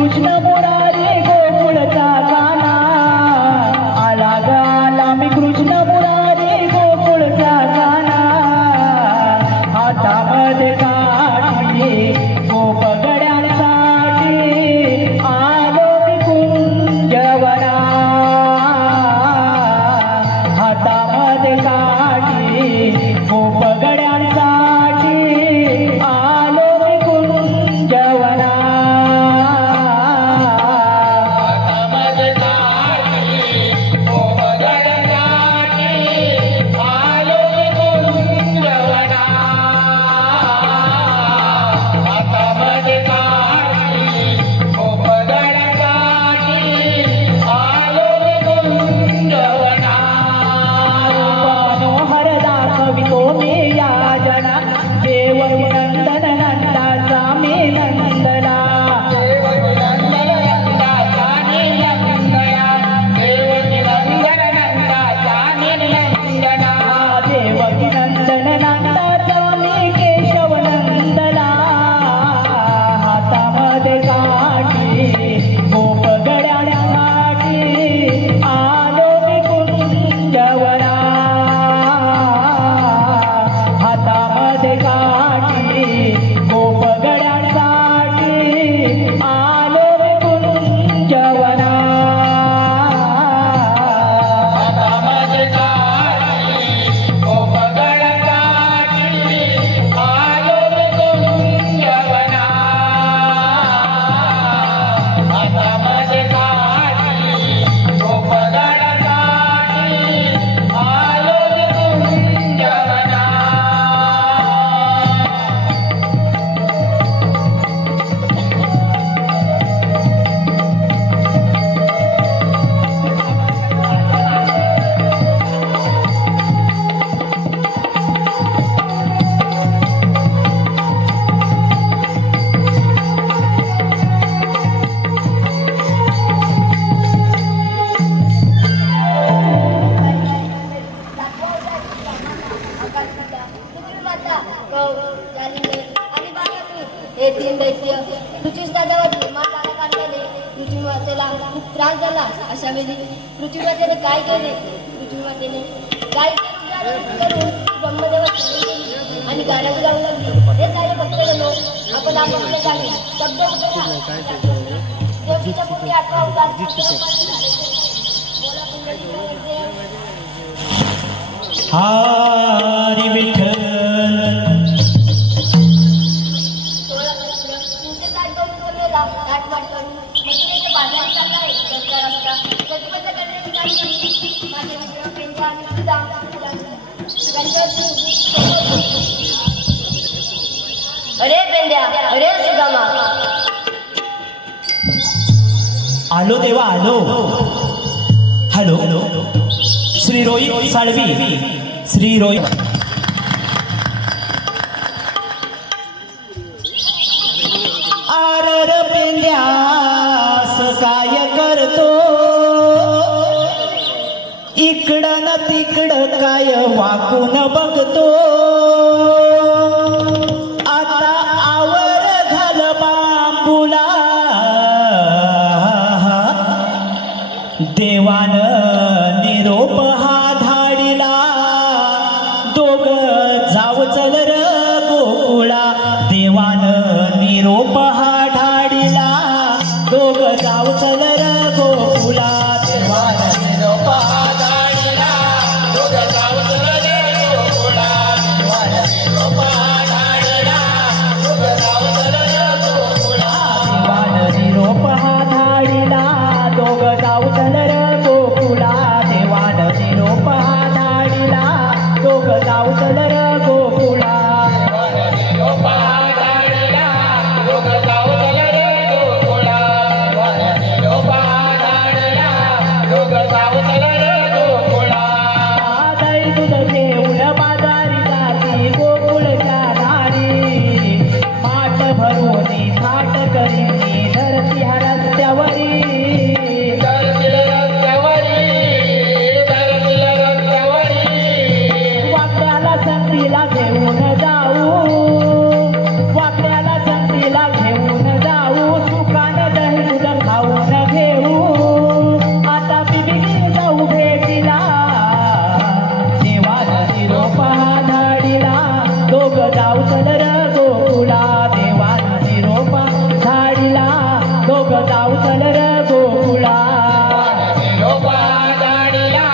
कृष्ण मुरारी गोकुळचा गाणा आला ग आला मी कृष्ण मुरारी गोकुळचा गाणा हातामध्ये काठी गोप गड्यांसाठी आलो मी कुंजवना हातामध्ये काठी गोप गड्यांसाठी आलो मी कुंजवना देवकी नंदन नंदाचा मी नंदला देवकी नंदन नंदाचा मी नंदया देवकी नंदन नंदाचा मी नंदना देवकी नंदन नंदाचा मी केशव नंदला हातामध्ये काठी गोप गड्यांसाठी आलो मी कुंजवना हातामध्ये काठी गोप गड्यांसाठी आलो मी कुंजवना हातामध्ये काठी गोप गड्यांसाठी आलो मी कुंजवना हातामध्ये काठी गोप गड्यांसाठी आलो मी कुंजवना हे तीन दैत्य पृथ्वीच दादावर माताला काढल्याने पृथ्वी मातेला खूप त्रास झाला. अशा वेळी पृथ्वी मातेने काय केले? पृथ्वी मातेने काय करून ब्रह्मदेव आणि गाण्यात गाऊ लागली. हे सारे भक्तजनो आपण आपापल्या जागी शब्द देवकीच्या पोटी 18 अवतार हरी विठ्ठल अरे पेंद्या अरे सुदामा आलो देवा आलो. हॅलो श्री रोहित साळवी श्री रोहित आरर पेंद्यास काय करतो इकडं न तिकडं काय वाकून बघतो. आता आवर घाल बांबुला देवान निरोप हा धाडीला. दोघ जाऊ चल र गोकुळा देवान निरोप हा धाडीला. दोघ जाऊ चल र गोकुळा देवान निरोप हा धाडीला. दोघ जाऊ चल रे गोकुळा देवान निरोप हा धाडीला. दोघ जाऊ चल र गोकुळा देवान निरोप हा धाडीला. दोघ जाऊ चल र गोकुळा देवान निरोप हा धाडीला. दोघ जाऊ चल र गोकुळा देवान निरोप हा धाडीला. दोघ जाऊ चल रे गोकुळा देवान निरोप दोघं जाऊ चल र गोकुळा निरोपा धाडिला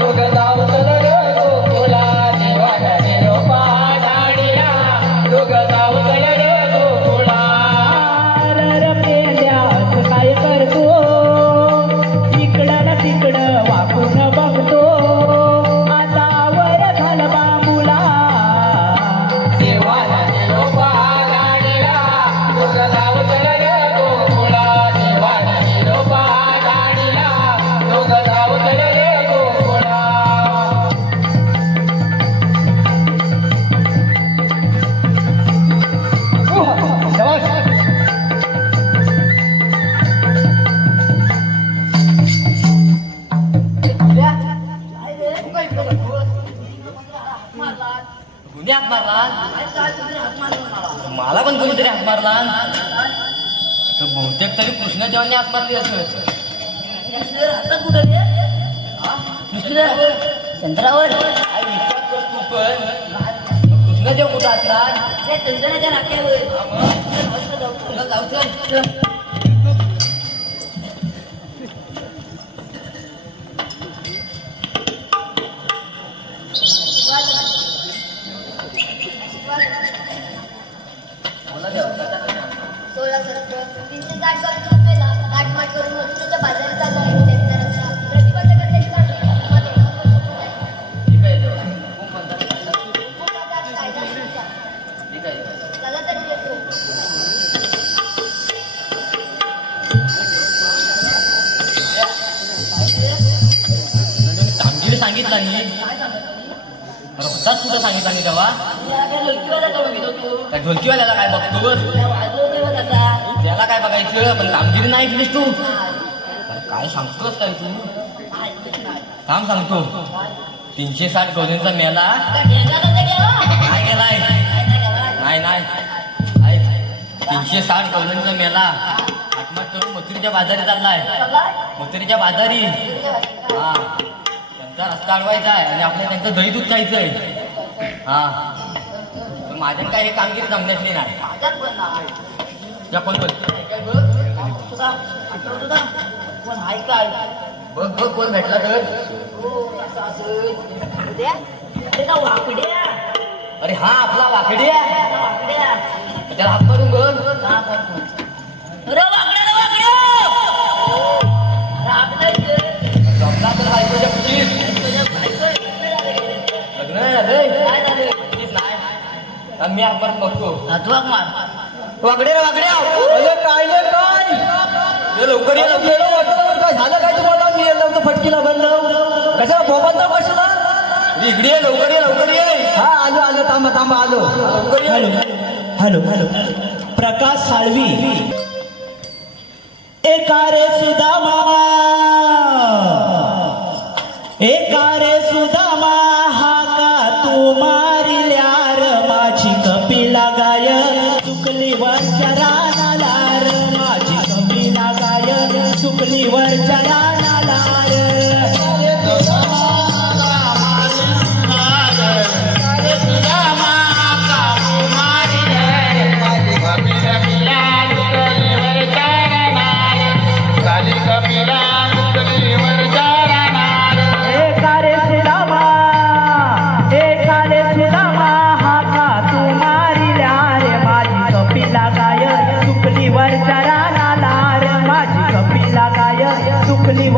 दोघं जाऊ चल र गोकुळा देवाला निरोपा धाडिला दोघं जाऊ चल र गोकुळा र पेल्यास काय करतो इकडं न तिकडं वाकून बघतो आता वर झालं बाबूला देवाला निरोपा धाडिला दोघं जाऊ चल र गोकुळा देवाला निरोपा धाडिला दोघं जाऊ चल र गोकुळा कुणी हात मारला मला पण कोणीतरी हात मारला तर बहुतेक तरी कृष्णदेवांनी हात मारली असं चंद्रावर काय विचार कर तू पण कृष्णदेव कुठं असतात ते चंद्राच्या नाक्यावर जाऊ चल. सोळा सत्र 360 वर्षांपेला काटमाट करून वस्तूच्या बाजारी चालू आहे त्यांचा रस्ता प्रतिबंध करण्याची कारवाई ठीक आहे देवा. खूप म्हणतात. कायदा सुरूचा. ठीक आहे देवा. चला तरी येतो कामगिरी सांगितलं नाही अरे होताच कुठं सांगितलं नाही तेव्हा त्या ढोलकीवाल्याला काय बघतो त्याला काय बघायचं पण कामगिरी नाही ऐकलीस तू अरे काय सांगतोस काय तू थांब सांगतो 360 गवळींचा मेला काय गेलाय नाही नाही ऐक 360 गवळींचा मेला आठमट करून मथुरीच्या बाजारी चाललाय मथुरीच्या बाजारी हा त्यांचा रस्ता अडवायचा आहे आणि आपल्याला त्यांचं दही दूध खायचं आहे हा पण माझ्या काय हे कामगिरी जमण्यातली नाही त्या कोण बघ बघ कोण भेटला तर अरे हा आपला वाकड्या त्याला हात मारून बघ जमला तर बायकोच्या पुढील लग्न नाही झालंय नक्कीच नाही आणि मी आपण बघतो वाकडे रे वाकड्या अरे काय रे काय ये लवकर ये लवकर काय झालं काय तुम्हाला मी येणार तर फटकीला बनलं कशाला भोपालला बसला इकडे ये लवकर ये हा आलो आलो थांबा थांबा आलो लवकर ये हॅलो प्रकाश साळवी एका रे सुदामा हा का तू मारिल्या र माझी कपिला गाय चुकली वरच्या रानाला र माझी कपिला गाय चुकली वरच्या रानाला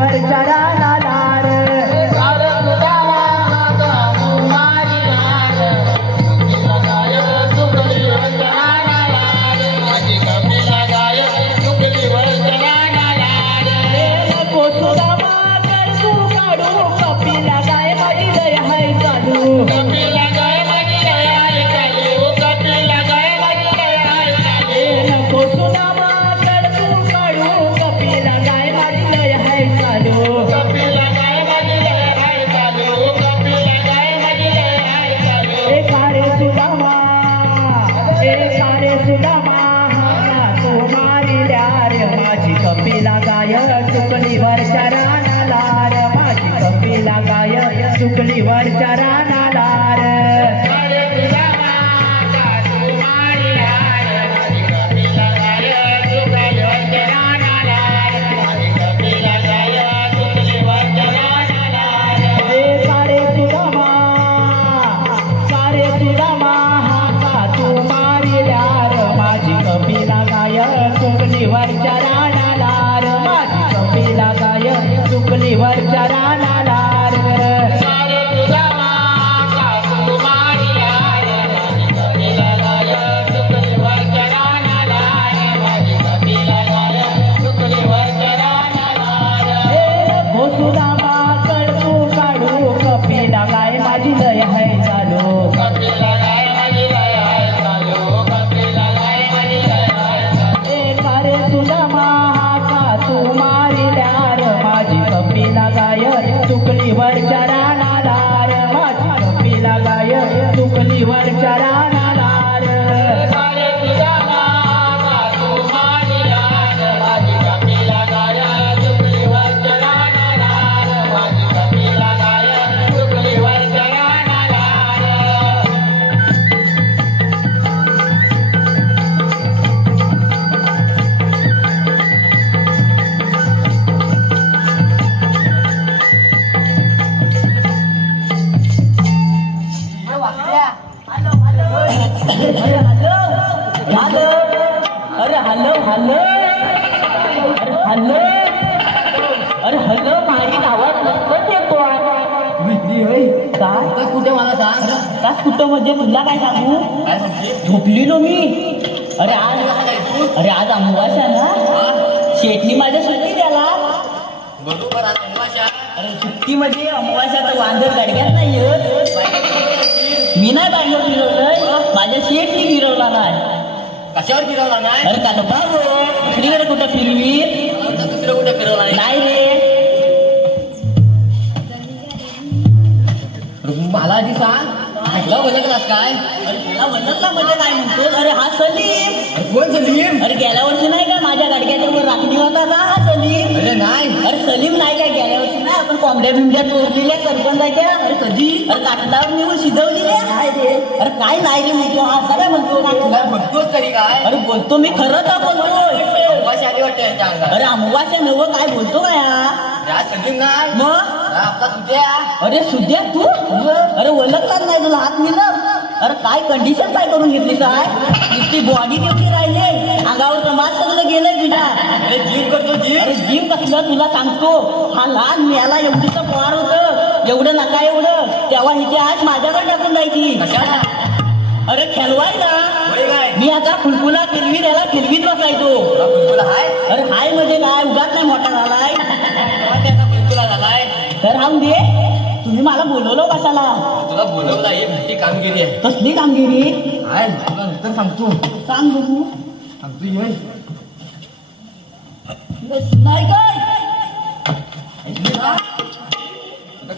वरच्या रानाला नको सुदामा कर तू काढू कपिला गाय माझी दय हाय चालू नको सुदामा कर तू काढू कपिला गाय माझी दय हाय चालू एका रे सुदामा तू मारिल्या रे माझी कपिला गाय चुकली वरच्या रानाला रे माझी कपिला गाय चुकली वरच्या रानाला चुकलीवरच्या रानाला रे. सारे तुझा माका कुमारिया रे माझी कपिला गाय चुकलीवरच्या रानाला रे माझी कपिला गाय चुकलीवरच्या रानाला रे. वसुदामा कडू काढू कपिला गाय माझी लय है चालू. कपिला गाय माझी लय आहे चालू कपिला गाय माझी लय आहे चालू. कारे सुदामा का तू मारिल्या रे माझी कपिला गाय चुकलीवरच्या रानाला रे. माझी कपिला गाय चुकलीवरच्या रानाला रे. सारे तुझा माका कुमारिया रे माझी कपिला गाय चुकलीवरच्या रानाला रे माझी कपिला गाय चुकलीवरच्या रानाला रे. अरे हॅलो हॅलो अरे हॅलो अरे हॅलो माझी आवाज नक्कच येतो काय तर कुठे मला सांग तास कुठं म्हणजे तुला काय सांगू काय म्हणते झोपलेलो मी अरे आज अमावास्या ना शेटनी माझ्या सुट्टी द्याला बरोबर आज अमावास्या. अरे सुट्टी म्हणजे अमावास्याचं वांदर गडग्यात नाही येत मी नाही बाहेर फिरवलंय माझ्या शेटनी फिरवला नाही कशावर फिरवला नाही अरे का बाबो दुसरीकडे कुठं फिरवी आता दुसरं कुठे फिरवला नाही नाही रे मला आधी सांग तुला ओळखलास काय तुला म्हणत म्हणजे काय म्हणतो अरे हा सलीम अरे कोण सलीम अरे गेल्या वर्षी नाही का माझ्या गाडग्याबरोबर राखणी होता का हा सलीम अरे नाही अरे सलीम नाही का गेल्या वर्षी ना आपण कोंबड्या बिंबड्या चोरलेल्या सरपंचाच्या अरे कधी अरे कागदावर नेऊन शिजवलेल्या अरे काय नाही रे म्हणतो हा सगळं म्हणतो तुला म्हणतोस तरी काय अरे बोलतो मी खरं तर बोलतोय अमावास्या आली वाटतं यांच्या अंगात अरे अमावास्या नवं काय बोलतो काय हा त्या सलीम नाही मग हा, आपला सुद्या अरे सुद्या तू अरे ओळखलाच नाही तुला हात मिळणार अरे काय कंडिशन काय करून घेतली काय नुसती बॉडी केवढी राहिले अंगावर तर मास सगळं गेलंय तुझ्या अरे जिम करतो जिम अरे जीव कसलं तुला सांगतो हा लहान मिळाला एवढीचं पोहार होतं एवढं नका एवढं तेव्हा हिची आज माझ्याकडे टाकून जायची कशाला अरे खेळवाय ना होय काय मी आता फुलफुला फिरवीत याला फिरवीत बसायचो तुला बुलबुला आहे अरे हाय म्हणजे काय उगाच नाही मोठा झालाय तेव्हा त्याचा बुलबुला झालाय तर राहून दे तुम्ही मला बोलवलं कशाला तुला बोलवला ही मोठी कामगिरी आहे कसली कामगिरी आहे तुला नंतर सांगतो सांग बघू सांगतो ये नाही काय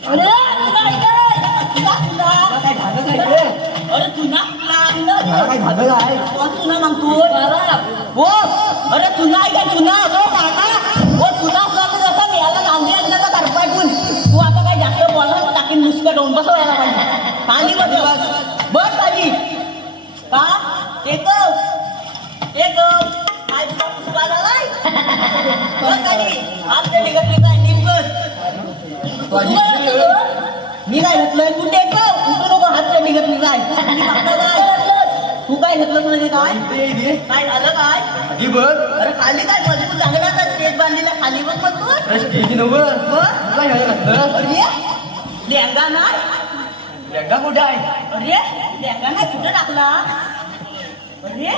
अरे नाही काय तुला काय झालं काय रे? अरे तुला मला काय झालं काय तुला मागतो हो अरे तुला आहे काय तुला हो काका हो तुला जसं मिळाला गांधी आणल्याचा करपाटून तू आता काय जास्त बोलला टाकीन नुसतं डोंब बसवायला पाहिजे खाली बस खाली का एक काय तुला पुष्पा झालाय बस खाली हात ते निघत काय नीट बस तू आधी इकडे ये. मी काय घेतलंय तू टेक तू नको हात ते निघत काय तू काय घेतलं म्हणजे काय इथे ये. काय झालं काय आधी बघ अरे खाली काय मजबूत चांगला स्टेज बांधलेला खाली बघ मग तू अरे स्टेज नव्हं. तुला काय घातलं अरे लेहंगा नाही लेहंगा कुठे आहे अरे लेहंगा नाही कुठं टाकला अरे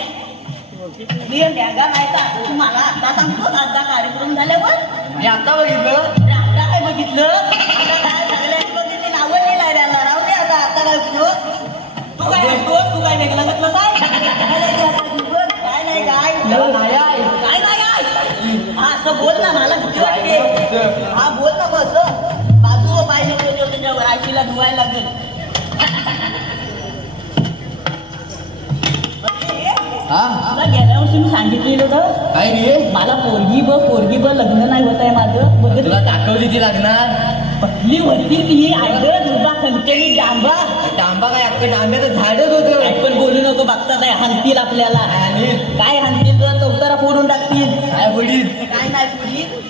मी लेहंगा नाही का तू मला आता सांगतो आता कार्यक्रम झाल्यावर मी आता बघितलं अरे आता काय बघितलं आता काय सगळ्यांनी बघितली नावं लिहिलंय त्याला राहू दे आता काय उपयोग तू काय म्हणतो तू काय वेगळं घेतलं काय नाही काय त्याला नाही आहे काय नाही आहे हा असं बोल ना मला भीती वाटते हा बोल ना बस बाजू पाहिजे त्याच्यावर आयशीला धुवायला लागेल हा तुला गेल्या वर्षी मी सांगितलेलं होतं काय रे मला पोरगी बघ लग्न नाही होत आहे माझं बघ तुला दाखवली ती लागणार पटली होती ती आयडं तुझा कंटेली डांबा डांबा काय अख्खं डांब्याचं झाडच होतं काय पण बोलू नको बघता काय हाणतील आपल्याला आणि काय हाणतील तुला चौतारा फोडून टाकतील काय बोलीत काय नाही फोडील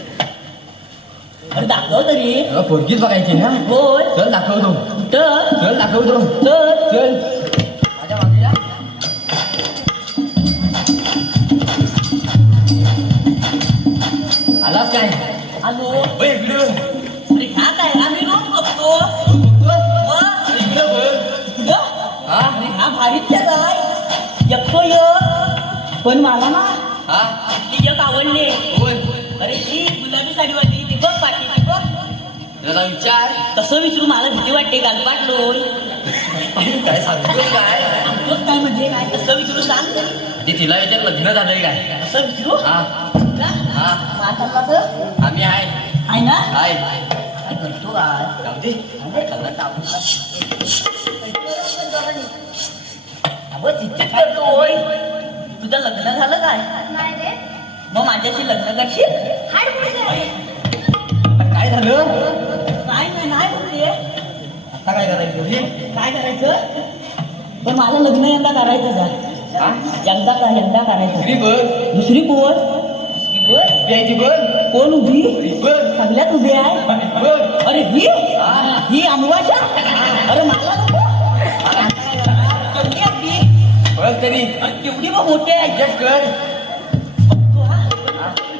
अरे दाखव तरी पोरगीच बघायची ना होय चल दाखवतो तर चल दाखवतो तर चल माझ्या मागे या. आलास काय आलो होय इकडं अरे ह्या काय आम्ही रोज बघतो मग इकडं बघ. कुठं? हा अरे ह्या भारीतल्या काय एकतो एक पण मला ना हा ती एक आवडली कोण अरे ती गुलाबी साडीवाली ती बघ पाठी ती बघ त्याला विचार तसं विचारू मला भीती वाटते गालपाट लोन काय सांगतोस काय तोच काय म्हणजे काय तसं विचारू सांग तरी. ते तिला विचार लग्न झालंय काय तसं विचारू हा का? हा माझा कसं आम्ही आहे आहे ना आहे काय करतो काय जाऊ दे खाल्ला ताप. अगं चिठ्ठीच करतो होय तुझं लग्न झालं काय नाही रे मग माझ्याशी लग्न करशील हाड पुढे काय झालं नाही नाही म्हणते आता काय करायचं हे? काय करायचं पण मला लग्न यंदा करायचं का हा यंदा करायचं इकडे बघ दुसरी कोण द्यायची बघ कोण उभी बघ सगळ्यात उभी आहे बघ अरे ही अमवाशा अरे मला नको केवढी आहे ती? बघ तरी अरे केवढी मग मोठी आहे ऍडजस्ट कर बघतो हा.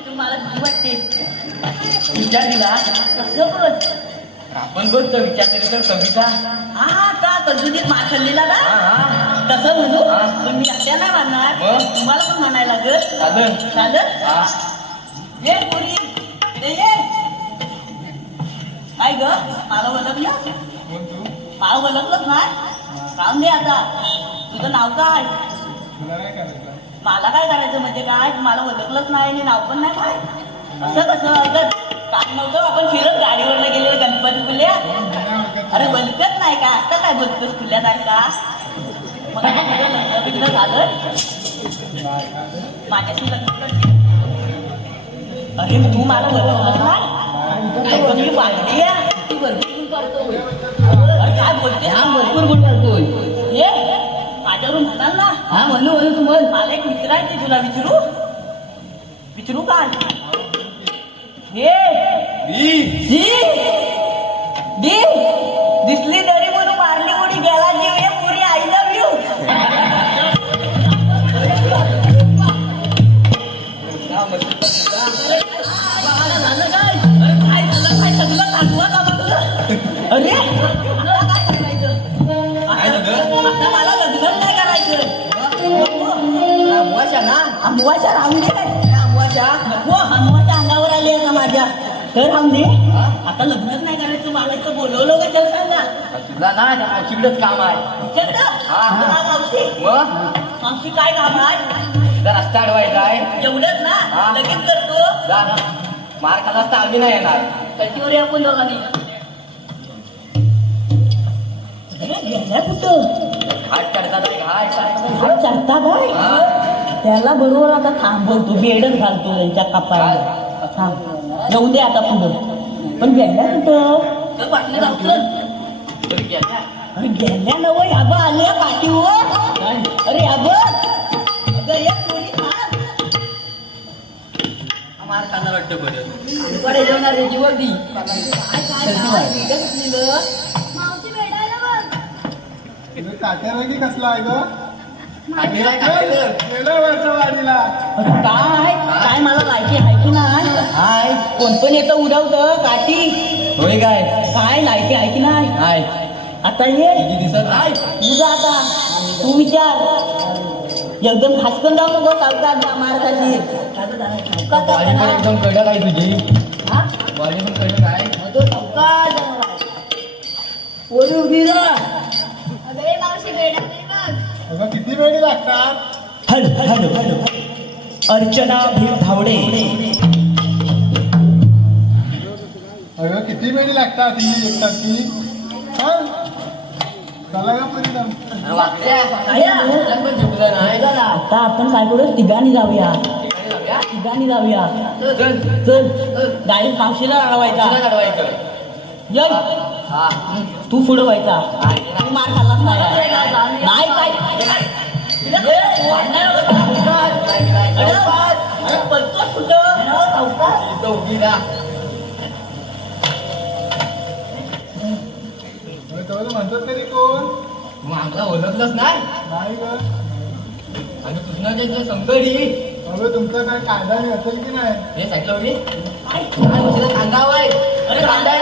तुम्हाला भीती वाटते विचार दिला कसं पण आपण बघ तर विचार केली तर कविता हा का तजुदीत मार खाल्लेला ना हा हा तसं म्हणू हा. पण मी एकट्या नाही म्हणणार मग? तुम्हाला पण म्हणायला लागत चालेल चालत हा ये पोरी इकडे ये काय ग मला ओळखलं मला ओळखलंच नाही राहून दे आता तुझं नाव काय मला काय करायचं म्हणजे काय मला ओळखलंच नाही आणि नाव पण नाही काय असं कसं अगं काय नव्हतं आपण फिरत गाडीवरनं गेले गणपती खुल्या अरे बोलतच नाही का असं काय बोलतोस खुल्यात आहे का मग आता तुझं लग्न बिग्न झालं माझ्याशी लग्न करशील अरे तू मला बोलवलंच नाही पण मी वाटली तू भरपूर करतो अरे काय बोलते हा भरपूर गुण करतोय ये माझ्यावरून म्हणाल ना हा म्हणू तू म्हण मला एक मित्र आहे ते तुला विचारू काय हे दी दिसली दरी म्हणून मारली उडी गेला जीव हे पुरी आय लव्ह यू झालं काय अरे काय झालं काय सगळं दाखवा का बघलं अरे आता काय करायचं आता मला लग्न नाही करायचं अमवाशा राहून दे नको अमवाशा अंगावर आली आहे का माझ्या तर राहून दे आता लग्नच नाही करायचं मला इथं बोलवलं का चल सांगा तुला ना त्या मावशीकडेच काम आहे मावशी मग मावशी काय काम आहे तुझा रस्ता अडवायचा आहे एवढंच ना हा. लगेच करतो जा मार खाला असता आम्ही नाही येणार कल्टीवर या आपण दोघांनी गेल्या कुठं घाट काढतात घाट हात चालता काय त्याला बरोबर आता थांबवतो बेडच घालतो त्यांच्या कपाळाला थांब येऊ दे आता पुढं पण गेल्या कुठं वाटलं जाऊन तरी गेल्या अरे गेल्या नव याबा आल्या पाठीवर अरे याब मार खाणार वाटतं बरं कडे जेवणार रे जीवगदी मावशी भेटायला बघ टाक्याला की कसला आहे ग आम्ही काय खाल्लं? गेल्या वर्ष वाडीला काय काय मला लायकी आहे की नाही हाय कोण पण येतं उडवतं काठी होय काय काय लायकी आहे की नाही हाय आता ये किती दिसत नाही तुझा आता तू विचार एकदम खासकन जाऊ नको चालतात महाराजाची बॉडी पण एकदम कडक आहे तुझी बॉडी पण कडक आहे पोरी उभी राहा अगं मावशी भेटायला बघ अगं किती वेळी लागतात hello hello hello Archana Dhawade अगं किती वेळी लागतात ही एकतात ती हा? चला का परिणाम आता आपण काय करू तिघांनी जाऊया तिघांनी जाऊया चल गाडी मावशीला अडवायचा जय तू पुढं व्हायचा तू मार खाल्लाच नाही काय पळतोच कुठं तेवढं म्हणतात तरी कोण आम्हाला ओळखलंच नाही नाही ग आणि कृष्णाच्या संकडी अगं तुमचा काय कायदा असेल की नाही हे साईडला उभी काय कांदा आहे अरे कांदा आहे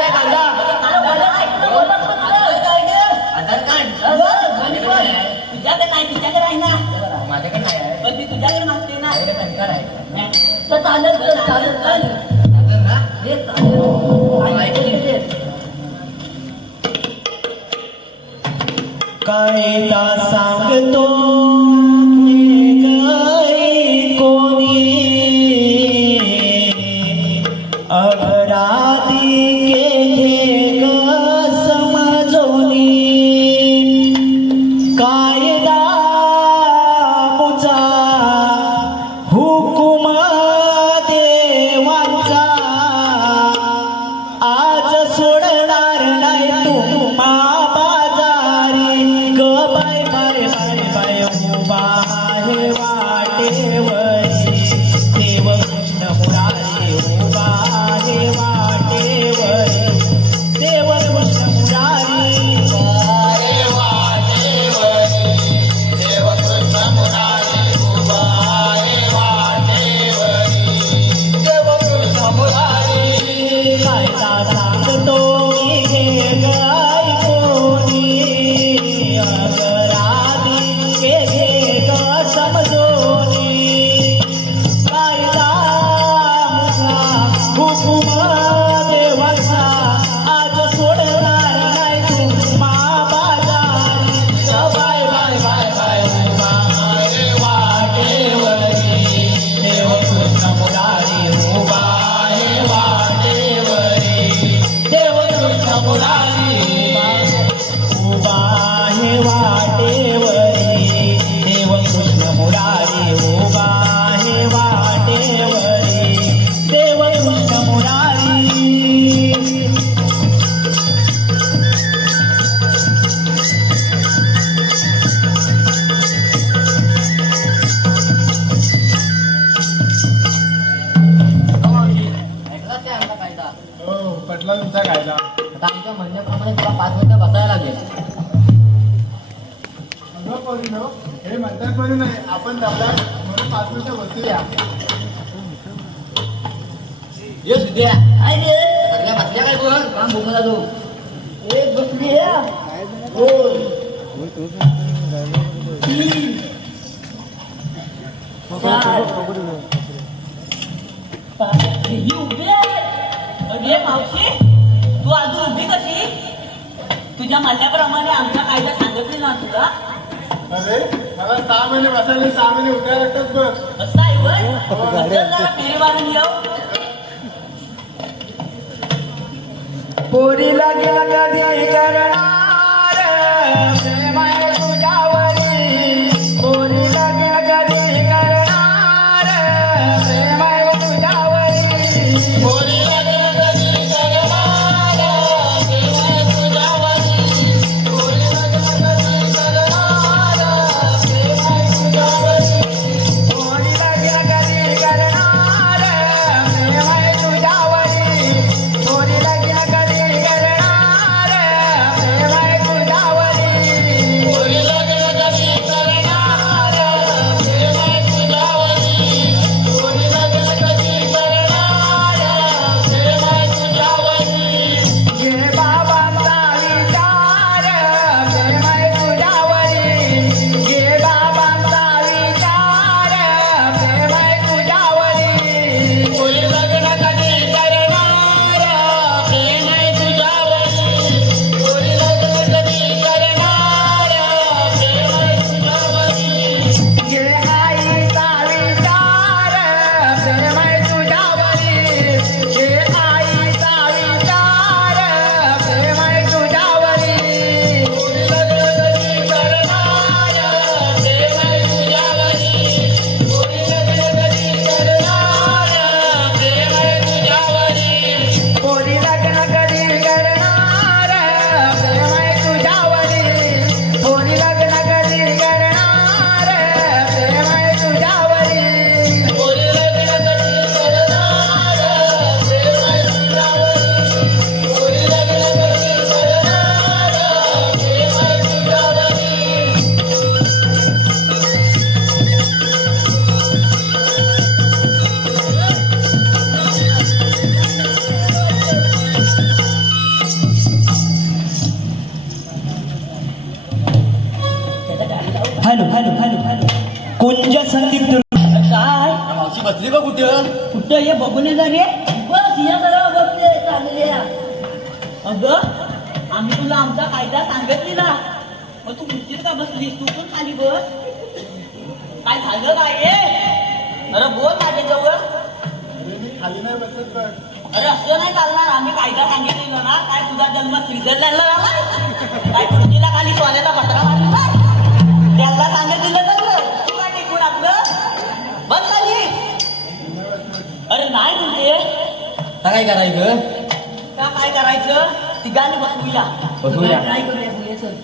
चालेल चालेल चालेल चालेल ना? हे चालेल ऐकते कायदा सांगतो गाई कोणी अपराधी केले ग समजोनी कायदा मुचा हुकुम देवांचा आज सोडणार नाही तुम्हा बाजारी ग बाय बाय बाय बाय उभा आहे वाटेवरी देव कृष्ण मुरारी उभा आहे वाटेवरी देव कृष्ण मुरारी कायदा सांगतो घे गाय कोणी अपराधी घे ग समजोनी कायदा मुझा हुकुम देवाचा आज सोडणार नाही तुम्हा बाजारी बाय बाय बाय बाय उभा आहे वाटेवरी देव कृष्ण मुरारी उभा आहे वाटेवरी देव कृष्ण मुरारी उभा आहे वाटेवरी देव कृष्ण मुरारी उभा आहे वाटेवरी देव कृष्ण मुरारी ऐकलाच काय आमचा कायदा? हो पटला तुमचा कायदा. आता आमच्या म्हणण्याप्रमाणे तुला 5 मिनिटं बसायला लागेल. अगं पोरीनो, हे म्हणतात म्हणून नाही आपण दमला म्हणून 5 मिनिटं बसूया. ये सुद्या काय रे सगळ्या बसल्या काय बोल काम बोलला तू ए बसली ही उभी आहे अरे मावशी तू अजून उभी कशी तुझ्या म्हणण्याप्रमाणे आमचा कायदा सांगितले ना तुला अरे मला 6 महिने बसायला 6 महिने उद्या लागतात बस. असं आहे वय चल जरा फेरी मारून येऊ पोरीला गेला कधी करणार प्रेम आहे तुझ्यावरी पोरीला गेला कधी करणार प्रेम आहे तुझ्यावरी पोरीला गेला कधी करणार प्रेम आहे तुझ्यावरी पोरीला गेला कधी करणार प्रेम आहे तुझ्यावरी पोरीला गेला कधी करणार प्रेम आहे तुझ्यावरी पोरीला गेला कधी हॅलो हॅलो हॅलो हॅलो कुंज संगीत काय मावशी बसली का कुठं कुठं ये बघून ये जा रे बस या जरा बघते चांगले अगं आम्ही तुला आमचा कायदा सांगितलेला मग तू खुर्चीत का बसलीस तू पण खाली बस काय झालं काय रे अरे बोल माझ्याजवळ अरे मी खाली नाही बसत तर. अरे असं नाही चालणार आम्ही कायदा सांगितलेला ना काय तुझा जन्म स्वित्झर्लंडला झाला काय खुर्चीला खाली सोन्याचा पत्रा मारला त्याला सांगितलेलं तर तू काय टिकून आपलं बस खाली अरे नाही तुझे आता काय करायचं का काय करायचं तिघांनी बसवूया बसवूया. काय करूया बोलूया चल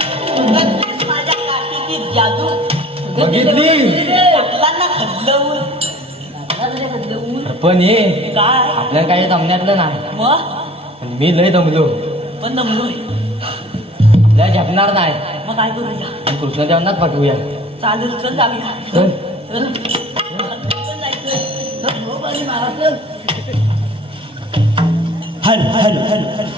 माझ्या काठीची जादू बघितली? मुलांना खदलवून पण हे काय आपल्याला काही जमण्यातलं नाही मग पण मी लय दमलो पण दमलोय आपल्याला झेपणार नाही मग काय करूया पण कृष्णदेवांनाच पाठवूया चालेल चल जाऊया चल. चल. पण जायचंय. चल, हो बाई, मारा, चल. हल हल हल हल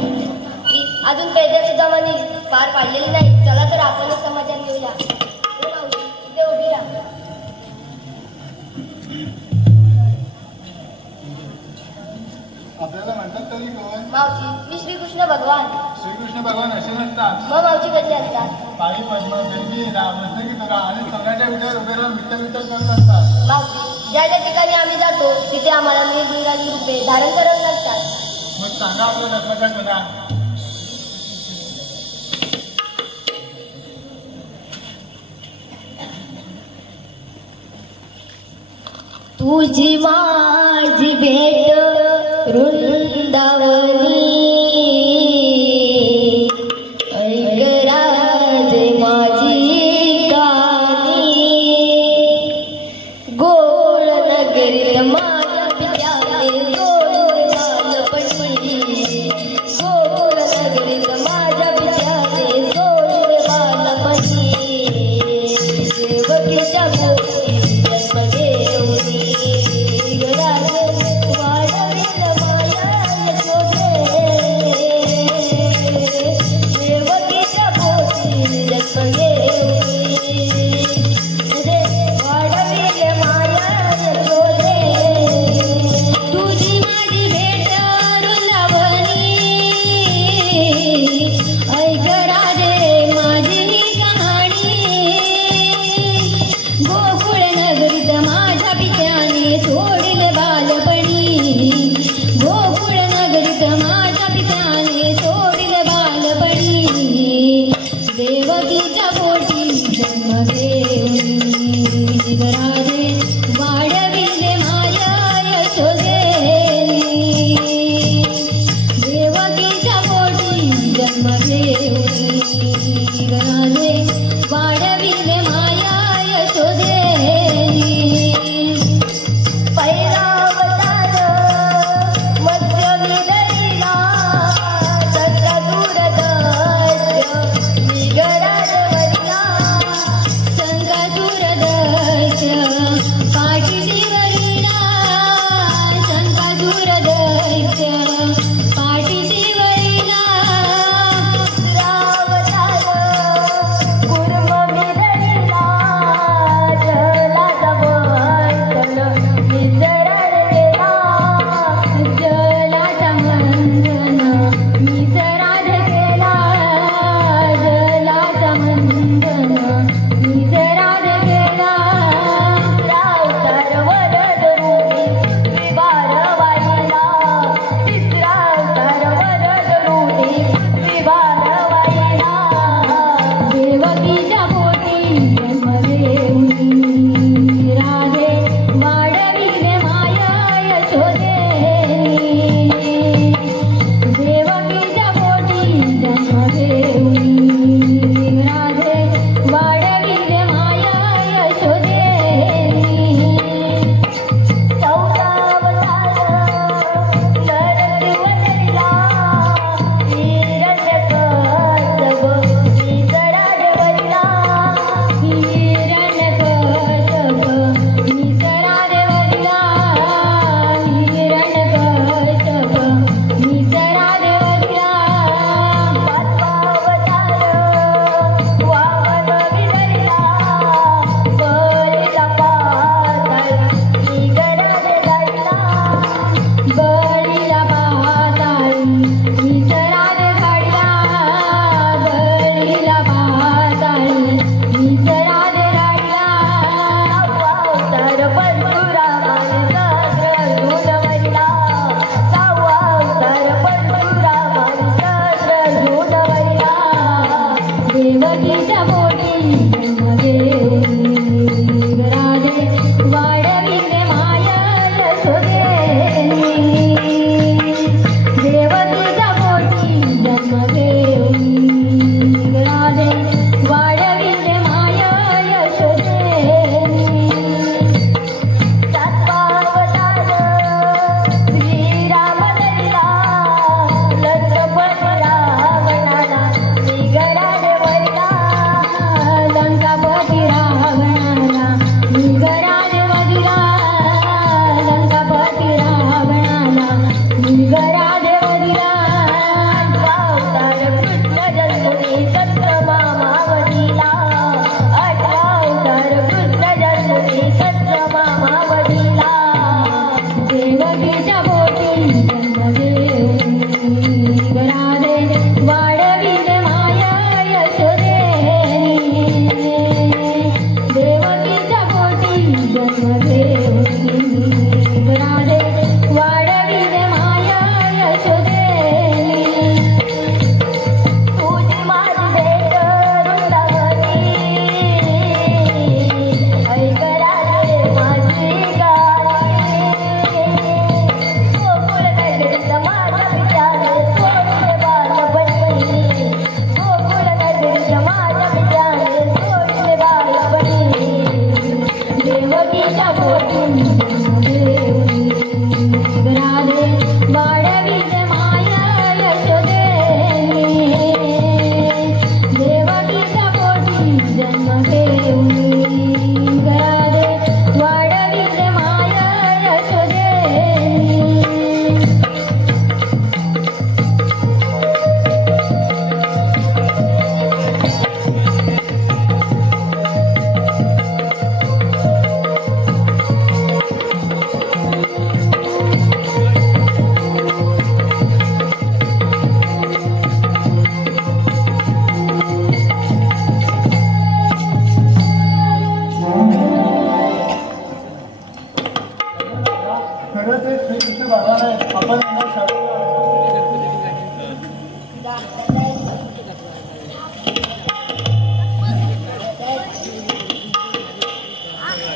अजून पेद्या सुद्धा म्हणे पार पाडलेली नाही चला तर आपणच समाजात घेऊया हो मावशी इथे उभी राहा आपल्याला म्हणतात तरी कोण मावशी मी श्रीकृष्ण भगवान श्रीकृष्ण भगवान असे नसतात मग मावशी कशी असतात पायी पद्म देवी राम की तुरा आणि सोन्याच्या विचार उभे राहून विठ्ठल विठ्ठल करत असतात मावशी ज्या ज्या ठिकाणी आम्ही जातो तिथे आम्हाला निरनिराळी रूपे धारण करत लागतात मग सांगा आपलं धर्माच्या गुन्हा तुझी माझी भेट वृंदावनी ऐकराज माझी गाणी गोळ नगरीत माझ्या पित्याने गोळ लालपणी गोळ नगरीत माझ्या पित्याने गोळ लालपणी देवकीच्या गोष्टी जन्मदेवनी तुझी माझी भेट वृंदावनी ऐक राजे माझी कहाणी गोकुळ नगरीत माझ्या पित्याने सोडिले बालपणी गोकुळ नगरीत माझ्या पित्याने सोडिले बालपणी देवकीच्या पोटी जन्म देऊनी राजे वाढविले माया यशोदेनी देवकीच्या पोटी जन्म देऊनी राजे वाढविले माया यशोदेनी पैरावतार मत्स्य विदरीला सत्य दूरदर्श निगराजवरिला संकासुरदर्श पाठीशी वरिला संकासुरदर्श पाठीशी वरिला रावतार कुर्म विदरीला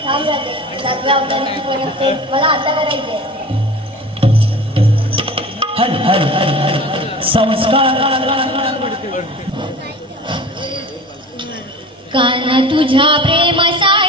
थांब राहते 7व्या अवताराची पण असते मला आता करायचे हल हल संस्कार काना तुझ्या प्रेम सार